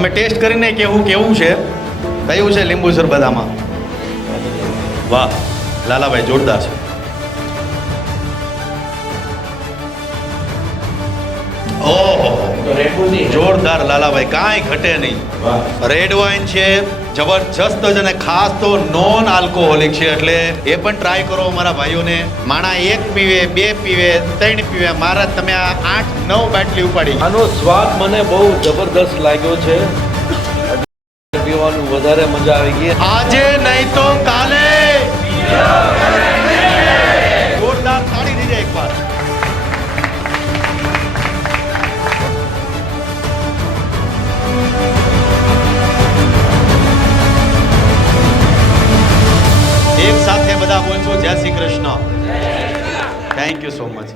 અમે ટેસ્ટ કરીને કેવું કેવું છે, કયું છે લીંબુ શરબત આમાં? વાહ લાલાભાઈ જોરદાર છે. ઓહો જોરદાર લાલાભાઈ, કાંઈ ઘટે નહીં. રેડ વાઇન છે જબરજસ્ત છે અને ખાસ તો નોન આલ્કોહોલિક છે, એટલે એ પણ ટ્રાય કરો મારા ભાઈઓને. માણા 1 પીવે 2 પીવે 3 પીવે, મારા તમે આ 8-9 બાટલી ઉપાડી. આનો સ્વાદ મને બહુ જબરદસ્ત લાગ્યો છે, પીવાનું વધારે મજા આવી ગઈ. આજે નહીં તો કાલે જોરદાર તાળી દીજે એકવાર. એક સાથે બધા બોલશો જય Shri Krishna. Thank you so much.